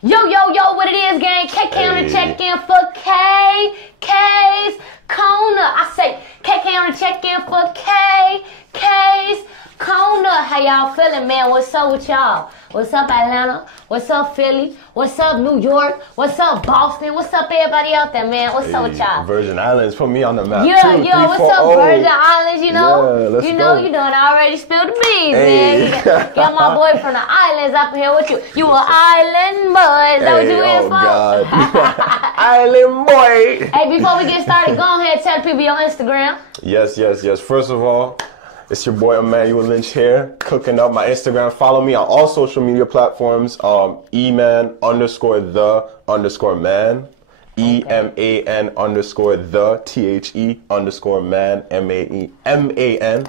Yo, what it is, gang? K County check in for K's Corner. I say K County check in for K's Corner. How y'all feeling, man? What's up with y'all? What's up, Atlanta? What's up, Philly? What's up, New York? What's up, Boston? What's up, everybody out there, man? What's up with y'all? Virgin Islands, put me on the map. Yeah, what's up, Virgin Islands? You know, yeah, let's go. You done already spilled the beans, man. Got my boy from the islands up here with you. You an island boy? Is that what you is, folks? God. Island boy. Hey, before we get started, go ahead and tell people your Instagram. Yes. First of all, it's your boy Emmanuel Lynch here, cooking up my Instagram. Follow me on all social media platforms. Eman _the_man. EMAN _the THE_man MAN.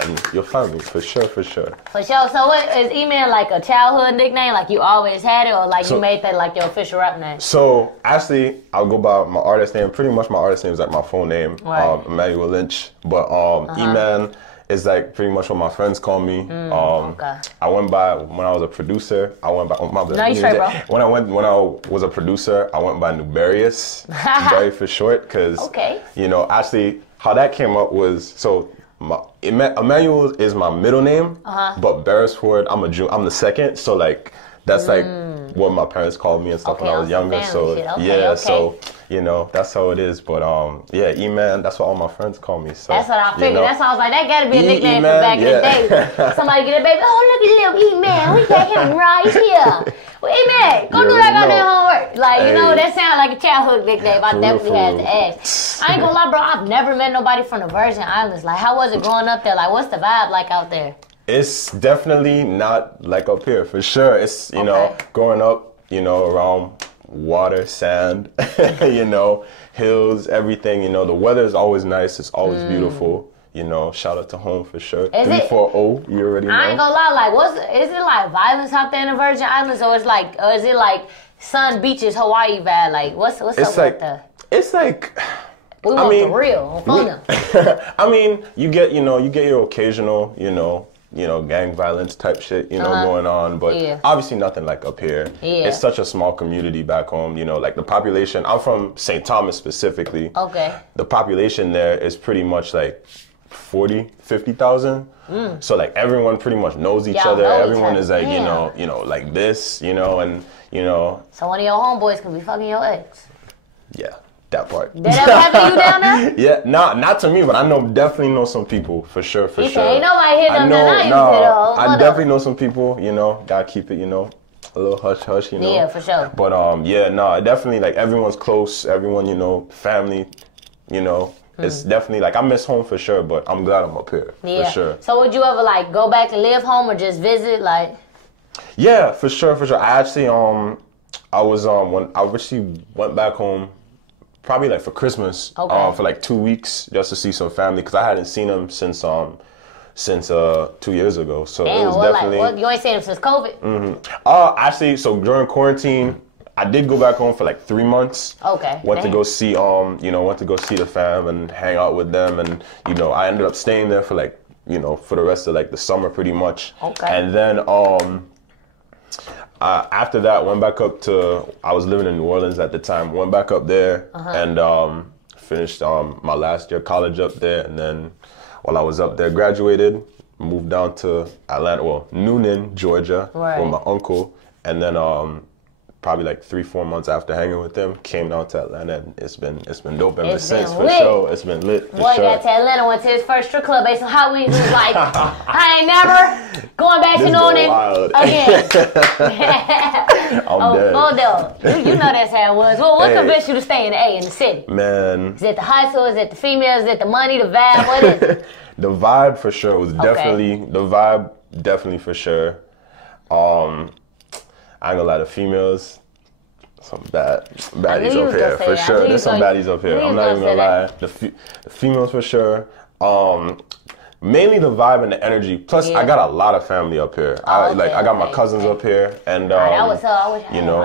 And you'll find me for sure. For sure. So what is Eman like a childhood nickname? Like you always had it, or like you made that like your official rap name? So actually, I'll go by my artist name. Pretty much my artist name is like my full name, right. Emmanuel Lynch. But Eman is like pretty much what my friends call me. Okay. I went by when I was a producer. I went by No, you straight, bro. When I was a producer, I went by Nubarius, Barry for short, because you know actually how that came up was Emmanuel is my middle name, but Beresford, I'm the second, so like that's like what my parents called me and stuff when I was younger. So so you know that's how it is. But Eman, that's what all my friends call me. So that's what I figured. That's why I was like, that gotta be a nickname from back in the day. Somebody get a baby, oh look at little Eman, we got him right here. Well, Eman, go do that goddamn homework. Like you know, that sounded like a childhood nickname. I definitely had to ask. I ain't gonna lie, bro. I've never met nobody from the Virgin Islands. Like, how was it growing up there? Like, what's the vibe like out there? It's definitely not like up here, for sure. It's, you know, growing up, you know, around water, sand, you know, hills, everything, you know, the weather is always nice. It's always beautiful, you know, shout out to home for sure. 340, you already know. I ain't gonna lie, like, is it like violence out there in the Virgin Islands, or is it like sun, beaches, Hawaii vibe? Like, what's up with that? It's like... We want the real, on phone. I mean, you get your occasional, you know, gang violence type shit, you know, going on. But obviously nothing like up here. Yeah. It's such a small community back home, you know, like the population, I'm from St. Thomas specifically. Okay. The population there is pretty much like 50,000. So like everyone pretty much knows each other. Everyone is like, you know, like this, you know, and, you know. So one of your homeboys could be fucking your ex. Yeah. That part. Did that ever happen to you down there? Yeah, not to me, but I definitely know some people for sure. Ain't nobody hit them I definitely know some people, you know, gotta keep it, you know, a little hush, you know. Yeah, for sure. But definitely like everyone's close, everyone, you know, family, you know. It's definitely like I miss home for sure, but I'm glad I'm up here for sure. So would you ever like go back and live home or just visit like? Yeah, for sure. I actually when I actually went back home. Probably like for Christmas, for like 2 weeks, just to see some family, because I hadn't seen them since 2 years ago. So it was definitely. You ain't seen them since COVID? Actually, so during quarantine, I did go back home for like 3 months. Okay. Went to go see the fam and hang out with them, and you know, I ended up staying there for like, you know, for the rest of like the summer pretty much. Okay. And then after that, went back up I was living in New Orleans at the time, went back up there and finished my last year of college up there. And then while I was up there, graduated, moved down to Atlanta, Noonan, Georgia, with my uncle. And then probably like 3-4 months after hanging with them, came down to Atlanta, and it's been dope ever since, for sure. It's been lit, for sure. Boy got to Atlanta, went to his first strip club, ate some hot wings, and was like, I ain't never going back to Noonan again. I'm dead. You know that's how it was. Well, what convinced you to stay in the A, in the city? Man. Is it the hustle? Is it the females? Is it the money, the vibe? What is it? The vibe for sure was definitely for sure. I ain't gonna lie, the females, some baddies up here, for sure. There's some baddies up here. I'm not even gonna lie. The females for sure. Mainly the vibe and the energy. Plus, I got a lot of family up here. I got my cousins up here, and you know.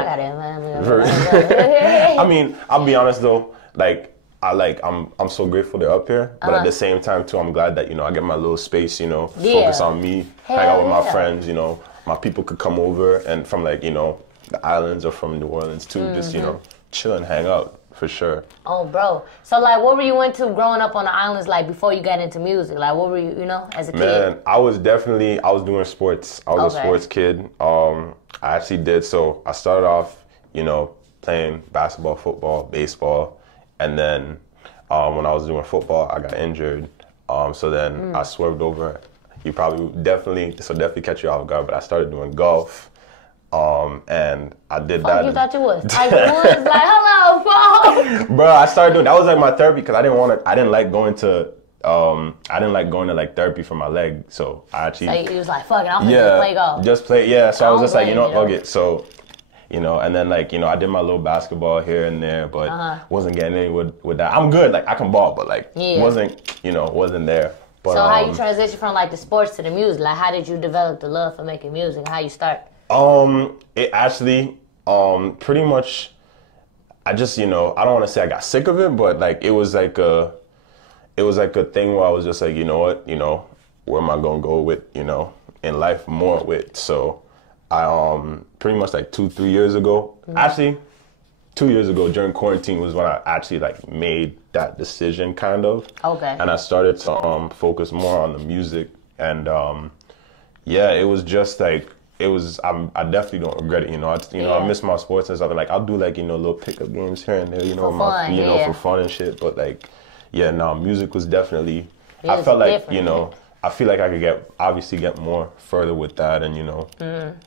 I mean, I'll be honest though. I'm so grateful they're up here, but at the same time too, I'm glad that, you know, I get my little space, you know, focus on me, hang out with my friends, you know. My people could come over, and from like, you know, the islands or from New Orleans too. Just, you know, chill and hang out for sure. Oh, bro. So, like, what were you into growing up on the islands, like, before you got into music? Like, what were you, you know, as a kid? Man, I was doing sports. I was a sports kid. I actually did. So I started off, you know, playing basketball, football, baseball. And then when I was doing football, I got injured. So then I swerved over. You definitely catch you off guard, but I started doing golf. And I did that. You thought you was? I was like, hello, bro. Bro, I started doing that. Was like my therapy because I didn't like going to like therapy for my leg. So I actually. So you was like, fuck it, I'm gonna just play golf. Just play, yeah. So I was just like, you know, fuck it. So, you know, and then like, you know, I did my little basketball here and there, but wasn't getting any with that. I'm good, like I can ball, but like wasn't there. But, so how you transition from like the sports to the music? Like how did you develop the love for making music? How you start? It actually, pretty much, I just, you know, I don't want to say I got sick of it, but like it was like a thing where I was just like, you know what, you know, where am I gonna go with, you know, in life more with? So I pretty much like 2-3 years ago, actually 2 years ago during quarantine was when I actually like made that decision kind of. Okay. And I started to focus more on the music and yeah, it was just like I definitely don't regret it, you know. I miss my sports and stuff. Like I'll do like, you know, little pickup games here and there, you know, for fun and shit. But like, yeah, no, music was definitely. I felt like different. You know, I feel like I could obviously get more further with that, and you know,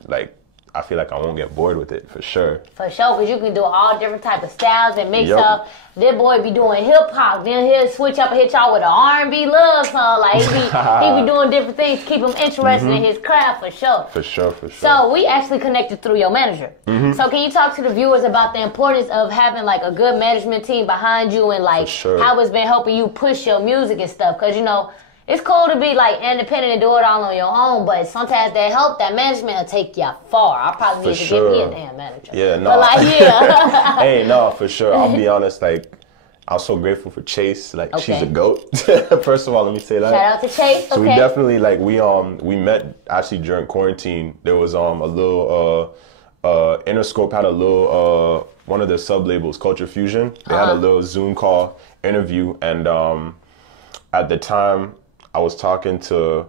like I feel like I won't get bored with it for sure. For sure, because you can do all different type of styles and mix up. This boy be doing hip hop, then he'll switch up and hit y'all with an R&B love song. Like he be doing different things to keep him interested in his craft for sure. For sure. So we actually connected through your manager. So can you talk to the viewers about the importance of having like a good management team behind you and like how it's been helping you push your music and stuff? Because you know. It's cool to be like independent and do it all on your own, but sometimes that help, that management will take you far. I probably need to get me a damn manager. Yeah, no. But like, yeah. Hey, no, for sure. I'll be honest, like, I'm so grateful for Chase. Like, she's a GOAT. First of all, let me say that. Shout out to Chase. So we definitely, like, we met actually during quarantine. There was a little, Interscope had a little, one of their sub-labels, Culture Fusion. They had a little Zoom call interview, and at the time, I was talking to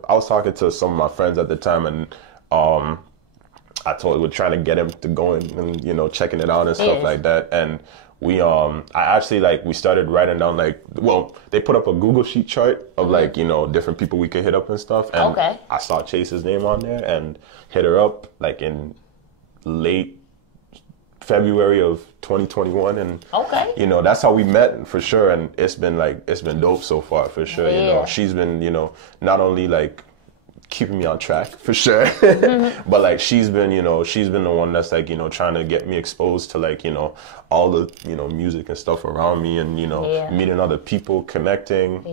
some of my friends at the time, and we're trying to get him to go in and you know checking it out and stuff like that. And we we started writing down they put up a Google Sheet chart of like you know different people we could hit up and stuff. And I saw Chase's name on there and hit her up like in late February of 2021, and you know that's how we met for sure, and it's been dope so far for sure. You know, she's been not only like keeping me on track for sure, but like she's been the one that's like trying to get me exposed to like all the music and stuff around me, and meeting other people, connecting,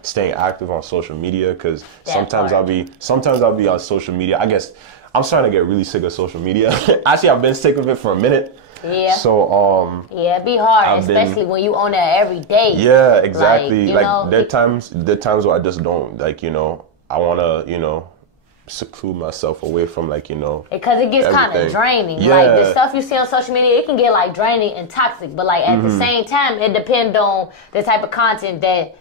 staying active on social media, because sometimes I'll be on social media. I guess I'm starting to get really sick of social media. Actually, I've been sick of it for a minute. Yeah. So it'd be hard, especially when you on that every day. Yeah, exactly. Like there are times where I just don't I wanna seclude myself away from because it gets kind of draining. Yeah. Like the stuff you see on social media, it can get like draining and toxic. But like at the same time, it depends on the type of content that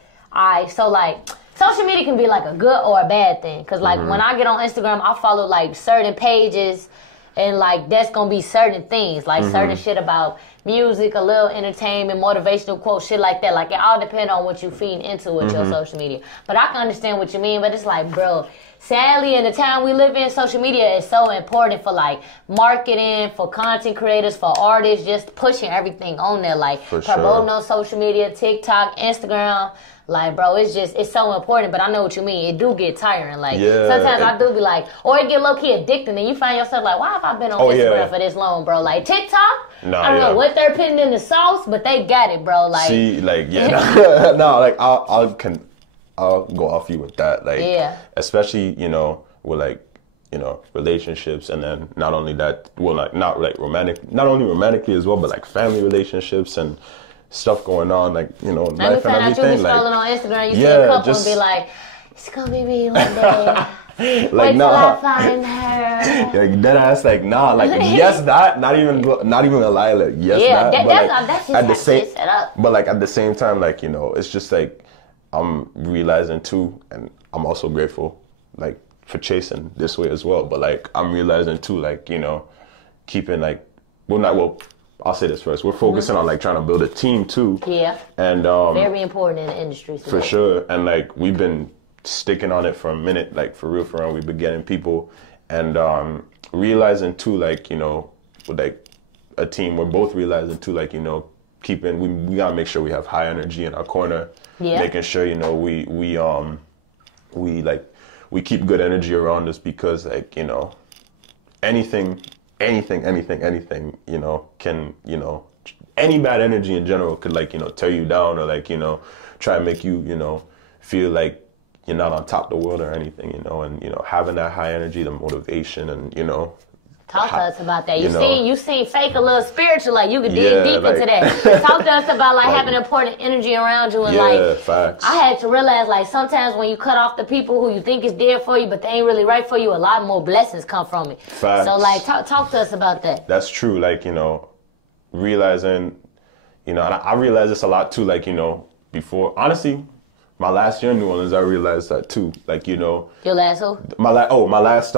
social media can be like a good or a bad thing. Cause like when I get on Instagram, I follow like certain pages, and like that's gonna be certain things, like certain shit about music, a little entertainment, motivational quotes, shit like that. Like it all depends on what you feed into with your social media. But I can understand what you mean. But it's like, bro, sadly in the time we live in, social media is so important for like marketing, for content creators, for artists, just pushing everything on there, like promoting on social media, TikTok, Instagram. Like, bro, it's so important, but I know what you mean. It do get tiring. Like, sometimes I do be like, or it get low-key addicting, and you find yourself like, why have I been on Instagram for this long, bro? Like, TikTok, I don't know what they're putting in the sauce, but they got it, bro. Like, see, like, like, I'll go off you with that. Like, especially, with like, relationships, and then not only that, well, like, not only romantically as well, but like family relationships and stuff going on, like, life and everything. You be scrolling on Instagram, you see a couple and be like, It's gonna be me one day. Like, wait till nah. I find her. Like dead ass, like nah, like yes, that not even a lie, like yes, yeah, that, that's like, just at the same, set up. but like at the same time, like you know, it's just like I'm realizing too, and I'm also grateful, like for chasing this way as well. But like I'm realizing too, like you know, keeping like I'll say this first. We're focusing on like trying to build a team too. Yeah. And very important in the industry. So for sure. And like we've been sticking on it for a minute, like for real, we've been getting people and realizing too, like, you know, with like a team, we're both realizing too, like, you know, we gotta make sure we have high energy in our corner. Yeah. Making sure, you know, we keep good energy around us because like, you know, anything, you know, can, you know, any bad energy in general could like, you know, tear you down or like, you know, try and make you, you know, feel like you're not on top of the world or anything, you know, and, you know, having that high energy, the motivation and, you know. Talk to us about that. You seem fake a little spiritual, like you could dig deep into that. Talk to us about like having important energy around you and like facts. I had to realize like sometimes when you cut off the people who you think is there for you but they ain't really right for you, a lot more blessings come from it. Facts. So like talk to us about that. That's true. Like, you know, realizing, you know, and I realized this a lot too, like, you know, before, honestly, my last year in New Orleans, I realized that too. Like, you know. Your last who? My last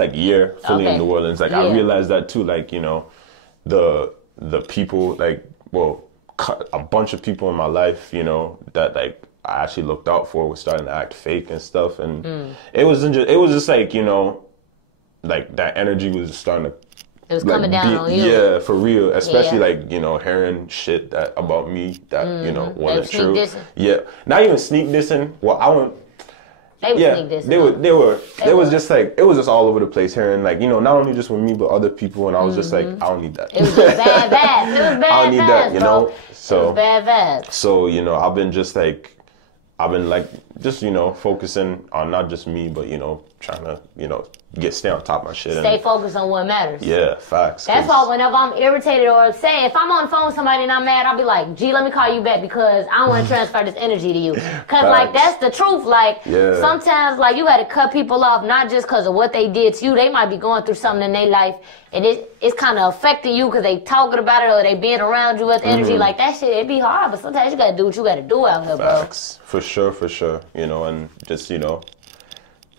like year fully in New Orleans. Like I realized that too. Like, you know, the people like, well, a bunch of people in my life, you know, that like I actually looked out for was starting to act fake and stuff. And it was just like, you know, like that energy was starting to. It was coming down on you. Yeah, for real. Especially like, you know, hearing shit that about me that, you know, wasn't true. Dissing. Yeah. Not even sneak dissing. Well, I wouldn't. They were sneak dissing. They was just like, it was just all over the place hearing like, you know, not only just with me, but other people. And I was just like, I don't need that. It was just bad vibes. It was bad vibes, I don't need that, you know? So, it was bad vibes. So, you know, I've been just, you know, focusing on not just me, but, you know, trying to, you know, stay on top of my shit. Stay focused on what matters. Yeah, facts. That's why whenever I'm irritated or upset, if I'm on the phone with somebody and I'm mad, I'll be like, G, let me call you back because I want to transfer this energy to you. Because, like, that's the truth. Like, sometimes, like, you got to cut people off, not just because of what they did to you. They might be going through something in their life, and it's kind of affecting you because they talking about it or they being around you with energy. Like, that shit, it be hard, but sometimes you got to do what you got to do out here, facts. Bro. For sure. You know, and just, you know,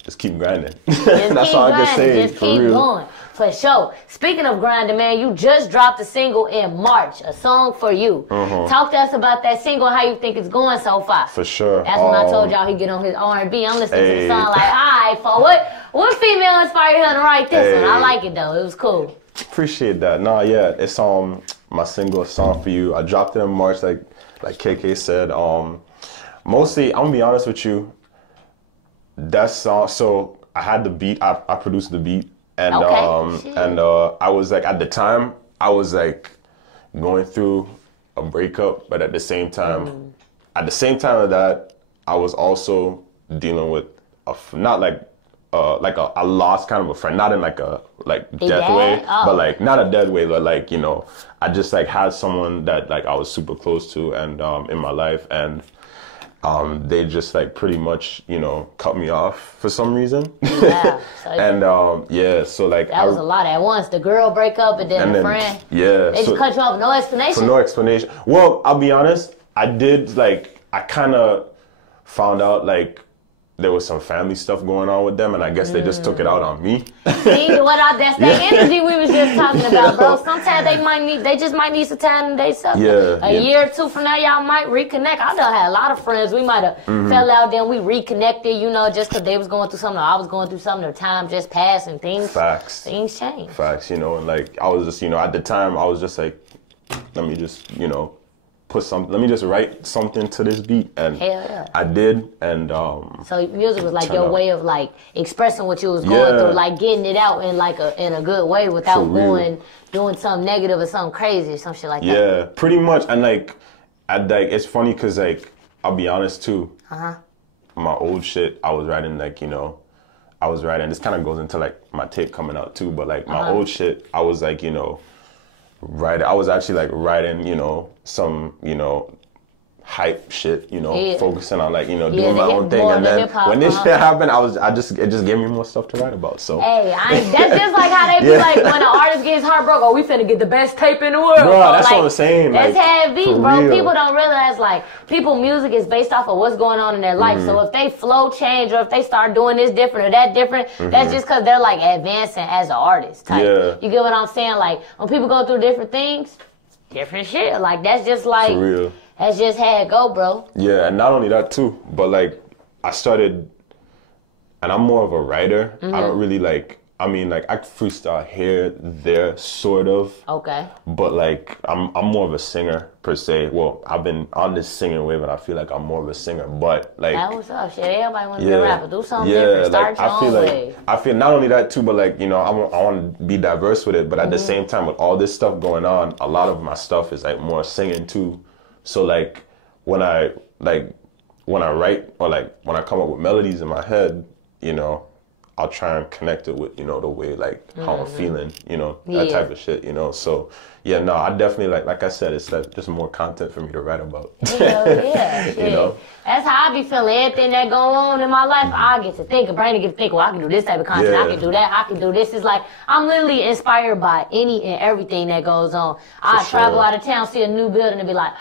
just keep grinding. That's all I can say. Just keep going. For sure. Speaking of grinding, man, you just dropped a single in March, a song for you. Talk to us about that single, how you think it's going so far. For sure. That's when I told y'all he get on his R&B. I'm listening to the song like, all right, for what female inspired him to write this one? I like it though. It was cool. Appreciate that. Nah, yeah, it's my single, Song for You. I dropped it in March, like KK said. Mostly, I'm gonna be honest with you. That song, so I had the beat, I produced the beat, and I was like, at the time, I was like going through a breakup, but at the same time of that, I was also dealing with not like a lost kind of a friend, not in like a death way, but like not a dead way, but like, you know, I just like had someone that like I was super close to and in my life, and they just like pretty much, you know, cut me off for some reason. Yeah. So and so like that was a lot at once. The girl break up and then the friend. Yeah. They just cut you off, no explanation. For no explanation. Well, I'll be honest. I kind of found out like there was some family stuff going on with them, and I guess they just took it out on me. See, that's that energy we was just talking about, bro. Sometimes they just might need some time to themselves. Yeah. A year or two from now, y'all might reconnect. I done had a lot of friends. We might have fell out, then we reconnected, you know, just because they was going through something, or I was going through something, or time just passed and things. Facts. Things change. Facts, you know, and like I was just, you know, at the time I was just like, let me just, you know, let me just write something to this beat, and I did, and so music was like your way of like expressing what you was going through, like getting it out in like in a good way without doing something negative or something crazy or some shit like that. Yeah, pretty much, and like it's funny because like I'll be honest too, my old shit I was writing like, you know, this kind of goes into like my tape coming out too, but like my old shit I was like, you know. I was actually like writing, you know, some, you know, hype shit, you know, focusing on like, you know, doing my own thing. And then when this shit happened, it just gave me more stuff to write about. So hey, that's just like how they be like when an artist gets heartbroken, oh, we finna get the best tape in the world. Bro, that's like, what I'm saying. That's like, how it be, bro. Real. People don't realize like people music is based off of what's going on in their life. So if they flow change or if they start doing this different or that different, that's just because they're like advancing as an artist type. You get what I'm saying? Like when people go through different things, different shit. Like that's just like for real. That's just how it go, bro. Yeah, and not only that too, but like I started, and I'm more of a writer. I don't really like. I mean, like I freestyle here, there, sort of. Okay. But like I'm more of a singer per se. Well, I've been on this singing wave, and I feel like I'm more of a singer. But like that was up, shit. Everybody wants to be a rapper. Do something different. Start like, your own way. I feel not only that too, but like you know, I want to be diverse with it. But at the same time, with all this stuff going on, a lot of my stuff is like more singing too. So like when I write or like when I come up with melodies in my head, you know, I'll try and connect it with, you know, the way like how I'm feeling, you know, that type of shit, you know. So yeah, no, I definitely like I said, it's like just more content for me to write about. You know, that's how I be feeling. Everything that go on in my life, I get to think, brain get to think, well, I can do this type of content, I can do that, I can do this. It's like I'm literally inspired by any and everything that goes on. I travel out of town, see a new building, and be like,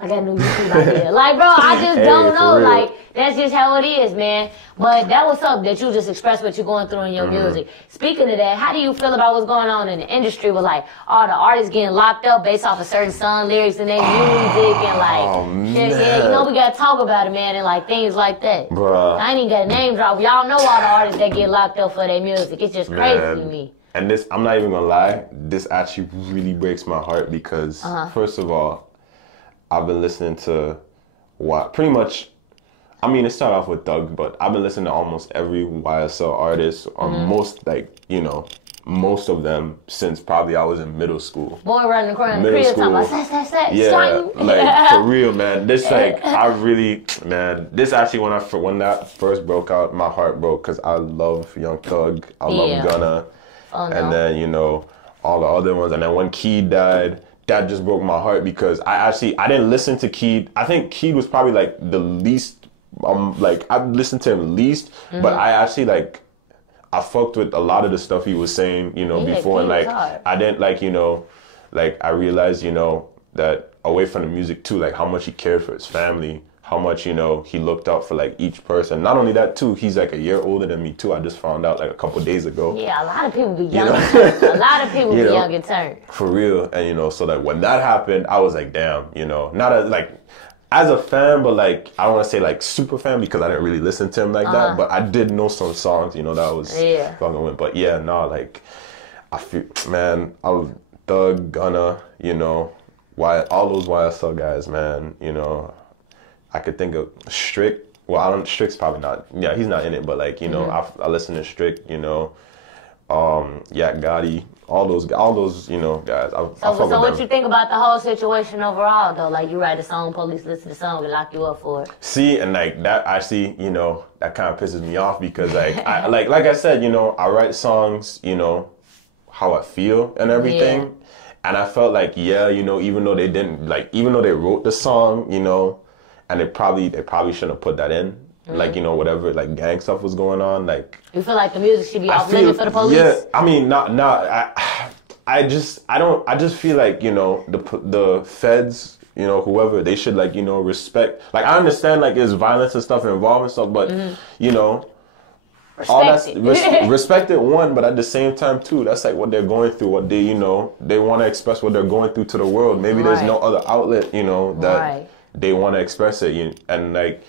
I got a new YouTube idea. Like, bro, I just don't know. Like, that's just how it is, man. But that was something that you just expressed what you're going through in your music. Speaking of that, how do you feel about what's going on in the industry with, like, all the artists getting locked up based off of certain song lyrics and their music and, like, shit, yeah, you know, we got to talk about it, man, and, like, things like that. Bruh. I ain't even got a name drop. Y'all know all the artists that get locked up for their music. It's just crazy to me. And this, I'm not even going to lie, this actually really breaks my heart because, first of all, I've been listening to pretty much, I mean, it started off with Doug, but I've been listening to almost every YSL artist, or most, like, you know, most of them since probably I was in middle school. Boy running the corner in the crib talking about sex, yeah, like, for real, man. This, like, I really, man, this actually, when that first broke out, my heart broke, because I love Young Thug, I love Gunna, and then, you know, all the other ones, and then when Keed died, that just broke my heart because I didn't listen to Keed. I think Keed was probably like the least, like I listened to him least, but I actually like, I fucked with a lot of the stuff he was saying, you know, before, and like, I didn't like, you know, like I realized, you know, that away from the music too, like how much he cared for his family, how much, you know, he looked out for like each person. Not only that too, he's like a year older than me too. I just found out like a couple days ago. Yeah, a lot of people be young. A lot of people be young in turn. For real. And you know, so like when that happened, I was like, damn, you know, not as like as a fan, but like I don't want to say like super fan because I didn't really listen to him like that. But I did know some songs, you know, that was fucking with. But yeah, no, like I feel, man, I was Thug, Gunna, you know, all those YSL guys, man, you know. I could think of Strick. Well, Strick's probably not. Yeah, he's not in it. But like, you know, I listen to Strick. You know, Yak Gotti. All those, you know, guys. So what you think about the whole situation overall, though? Like, you write a song, police listen to the song, and lock you up for it. See, and like that, actually, you know, that kind of pisses me off because like, like I said, you know, I write songs, you know, how I feel and everything. Yeah. And I felt like, yeah, you know, even though they wrote the song, you know. And they probably shouldn't have put that in. Like, you know, whatever, like, gang stuff was going on, like... You feel like the music should be off limits for the police? Yeah, I mean, I just feel like, you know, the feds, you know, whoever, they should, like, you know, respect... Like, I understand, like, there's violence and stuff involved and stuff, but, you know... Respect it, one, but at the same time, too, that's, like, what they're going through, what they, you know, they want to express what they're going through to the world. Maybe there's no other outlet, you know, that... They want to express it, and like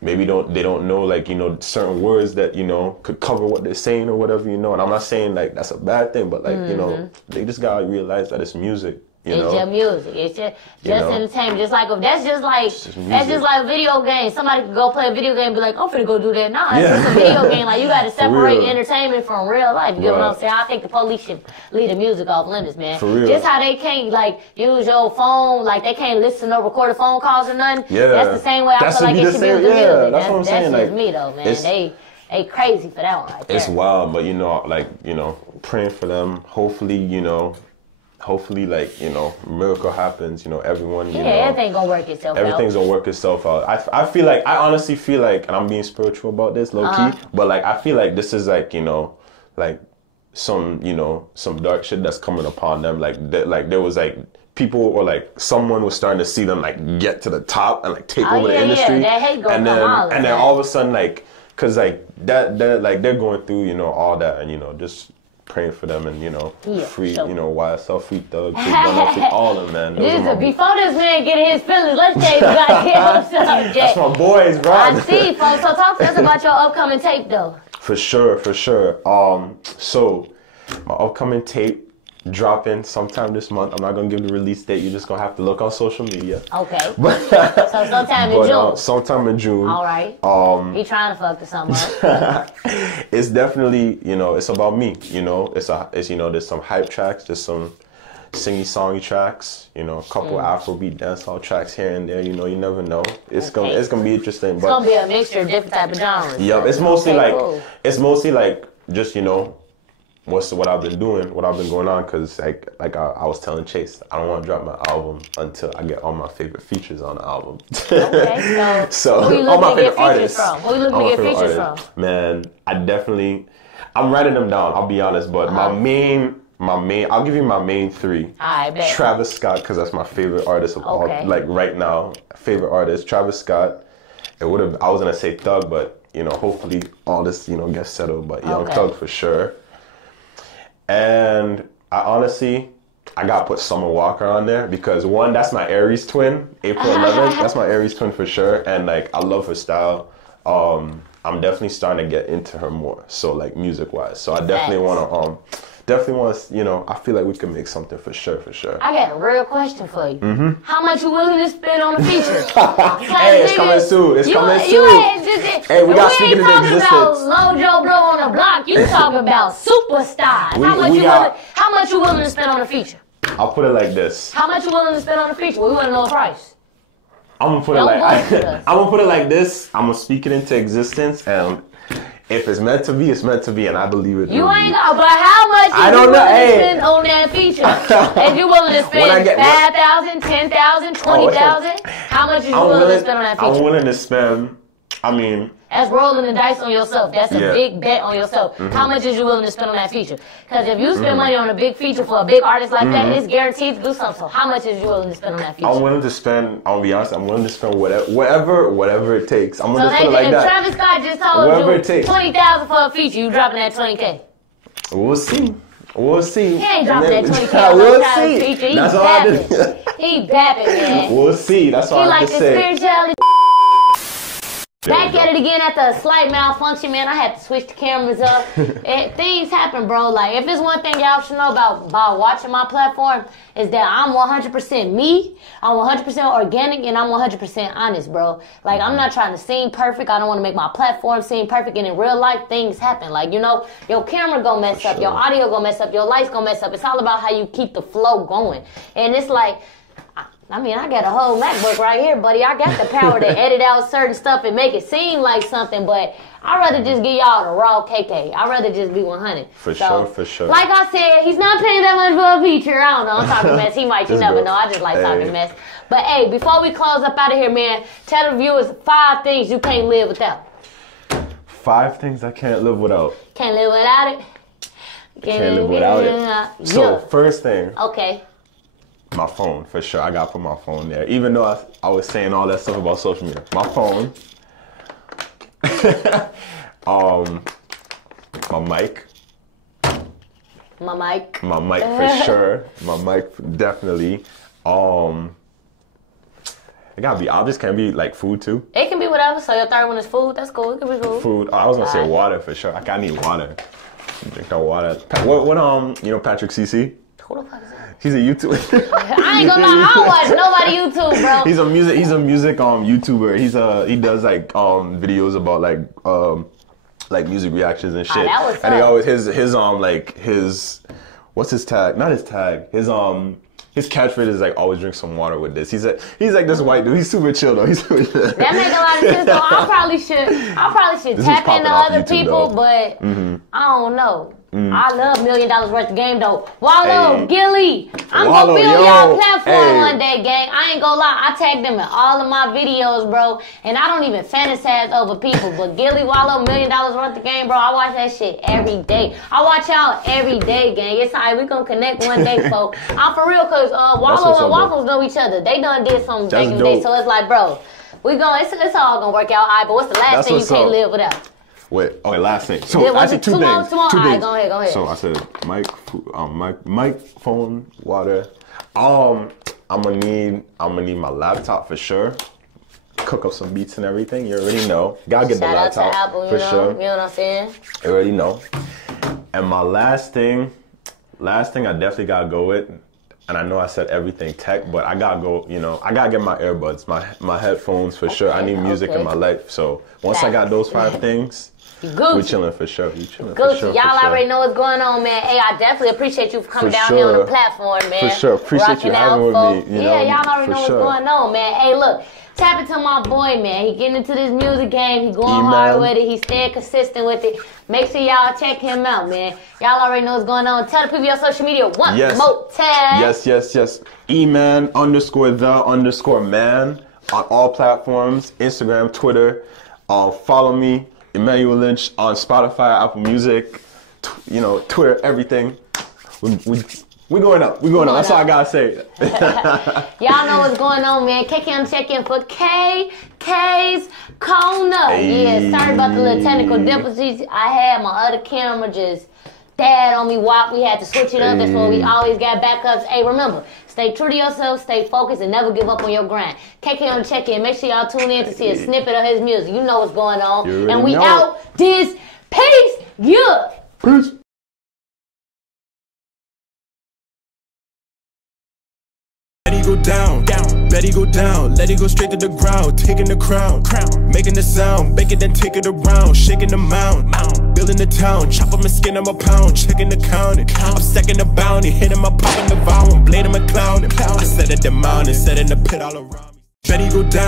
maybe they don't know, like, you know, certain words that, you know, could cover what they're saying or whatever, you know. And I'm not saying like that's a bad thing, but like you know, they just gotta realize that it's music. It's just music. It's just entertainment. Just like that's just like video games. Somebody could go play a video game and be like, I'm finna go do that. Nah, it's just a video game. Like, you gotta separate entertainment from real life. You get what I'm saying? I think the police should leave the music off limits, man. For real. Just how they can't like use your phone, like they can't listen or record phone calls or nothing. Yeah. That's the same way I feel like it should be with the music. That's what I'm saying. That's just me though, man. They crazy for that one right there. It's wild, but you know, like, you know, praying for them. Hopefully, you know, hopefully, like, you know, miracle happens, you know, everyone, you know. Everything gonna work itself out. Everything's gonna work itself out. I feel like, I honestly feel like, and I'm being spiritual about this, low-key, but, like, I feel like this is, like, you know, like, some, you know, some dark shit that's coming upon them. Like, there was, like, people or, like, someone was starting to see them, like, get to the top and, like, take over the industry. That hate and then all of a sudden, like, cause, like, they're going through, you know, all that, and, you know, just praying for them, and, you know, free, you know, YSL, free Thug, free Gunna, free all of them, man. Before this man get his feelings, let's change the goddamn subject. That's my boys, bro. I see, folks. So talk to us about your upcoming tape, though. For sure. So my upcoming tape dropping sometime this month. I'm not gonna give the release date. You're just gonna have to look on social media. Okay. So sometime in June. Sometime in June. All right. He trying to fuck the summer up. It's definitely, you know, it's about me. You know, it's you know, there's some hype tracks, there's some singy songy tracks, you know, a couple Afrobeat dancehall tracks here and there. You know, you never know. It's gonna be interesting. It's gonna be a mixture of different type of genres. Yep. It's mostly like just, you know, what I've been doing, what I've been going on, because like I was telling Chase, I don't want to drop my album until I get all my favorite features on the album. Okay, so who you all my looking to favorite get features artists. from? Who you looking to get features from? Man, I'm writing them down, I'll be honest, but my main, I'll give you my main three. I bet. Travis Scott, because that's my favorite artist of all, like right now, favorite artist, Travis Scott. I was gonna say Thug, but, you know, hopefully all this, you know, gets settled, but Young Thug for sure. And I gotta put Summer Walker on there because, one, that's my Aries twin, April 11th. That's my Aries twin for sure. And, like, I love her style. I'm definitely starting to get into her more. So, like, music wise. So I definitely want to, you know, I feel like we can make something for sure. I got a real question for you. Mm-hmm. How much you willing to spend on a feature? Hey, it's coming soon. Hey, we got speaking into existence. About Lojo Blow on the block. You talking about superstars. How much you willing to spend on a feature? I'll put it like this. How much you willing to spend on a feature? We want to know the price. I'm gonna put it like this. I'm gonna speak it into existence, and if it's meant to be, it's meant to be, and I believe it. You ain't know, but how much you willing to spend on that feature? If you willing to spend 5,000, 10,000, 20,000, how much you willing to spend on that feature? I'm willing to spend. I mean, that's rolling the dice on yourself. That's a big bet on yourself. Mm-hmm. How much is you willing to spend on that feature? Because if you spend money on a big feature for a big artist like that, it's guaranteed to do something. So how much is you willing to spend on that feature? I'm willing to spend, I'll be honest, I'm willing to spend whatever it takes. I'm willing to spend like that. If Travis Scott just told you 20,000 for a feature, you dropping that 20K? We'll see. He ain't dropping that 20K on Travis feature. He's bapping. He bapping, man. We'll see. That's all I can say. He like the spirituality. Back at it again after a slight malfunction, man. I had to switch the cameras up. Things happen, bro. Like, if it's one thing y'all should know about watching my platform, is that I'm 100% me, I'm 100% organic, and I'm 100% honest, bro. Like, I'm not trying to seem perfect. I don't want to make my platform seem perfect. And in real life, things happen. Like, you know, your camera gonna mess up, your audio gonna mess up, your lights gonna mess up. It's all about how you keep the flow going. And it's like, I mean, I got a whole MacBook right here, buddy. I got the power to edit out certain stuff and make it seem like something, but I'd rather just give y'all the raw KK. I'd rather just be 100. For sure. Like I said, he's not paying that much for a feature. I don't know. I'm talking mess. He might. You never know. I just like talking mess. But, hey, before we close up out of here, man, tell the viewers 5 things you can't live without. 5 things I can't live without. Can't live without it? Can't live without it. So, first thing. Okay. My phone, for sure. I gotta put my phone there. Even though I was saying all that stuff about social media. My phone. My mic. My mic for sure. My mic definitely. It gotta be obvious. Can it be like food too? It can be whatever. So your third one is food. That's cool. It can be food. Food. I was gonna say water for sure. I need water. Drink no water. What you know Patrick CC? Who the fuck is that? He's a YouTuber. I ain't gonna lie, I don't watch nobody YouTube, bro. He's a music YouTuber. He does like videos about like music reactions and shit. And he always his what's his tag? Not his tag. His catchphrase is like always drink some water with this. He's like this white dude. He's super chill though. That make a lot of sense though. I probably should tap into other people, but I don't know. I love $1 million worth of game though. Wallow, Gilly, I'm gonna build y'all platform one day, gang. I ain't gonna lie, I tag them in all of my videos, bro. And I don't even fantasize over people, but Gilly, Wallow, $1 million worth of game, bro. I watch that shit every day. I watch y'all every day, gang. It's alright, we gonna connect one day, folks. I'm for real, cause Wallow and Waffles know each other. They done did something back in the day, so it's like, bro, it's all gonna work out. Alright, but what's the last thing you can't live without? Wait, okay, last thing. So I said two things. All right, go ahead. So I said mic, phone, water. I'm gonna need my laptop for sure. Cook up some beats and everything. You already know. Gotta get the laptop Apple, for sure. You know what I'm saying? You already know. And my last thing I definitely gotta go with. And I know I said everything tech, but I gotta go, I gotta get my earbuds, my headphones for sure. I need music in my life. So once I got those 5 things, we chilling for sure. Y'all already know what's going on, man. Hey, I definitely appreciate you for coming down here on the platform, man. For sure. Appreciate you having with me. Yeah, y'all already know what's going on, man. Hey, look. Tap into my boy, man. He getting into this music game. He going hard with it. He staying consistent with it. Make sure y'all check him out, man. Y'all already know what's going on. Tell the people your social media one more time. Yes. Eman _the_man on all platforms. Instagram, Twitter. Follow me, Emmanuel Lynch, on Spotify, Apple Music, Twitter, everything. We're going up. That's all I gotta say. Y'all know what's going on, man. Check in for K's Corner. Yeah, sorry about the little technical difficulties I had. My other camera just died on me. We had to switch it up. That's why we always got backups. Hey, remember, stay true to yourself, stay focused, and never give up on your grind. KK on the check-in. Make sure y'all tune in to see a snippet of his music. You know what's going on. And we out this piece. Yeah. Peace. Betty go down, let it go straight to the ground, taking the crown, making the sound, make it then take it around, shaking the mound, building the town, chop up my skin, I'm a pound, checking the counting, I'm stacking the bounty, hitting my pop in the vow, I'm blading my clown, I set at the mountain, set in the pit all around me. Betty go down.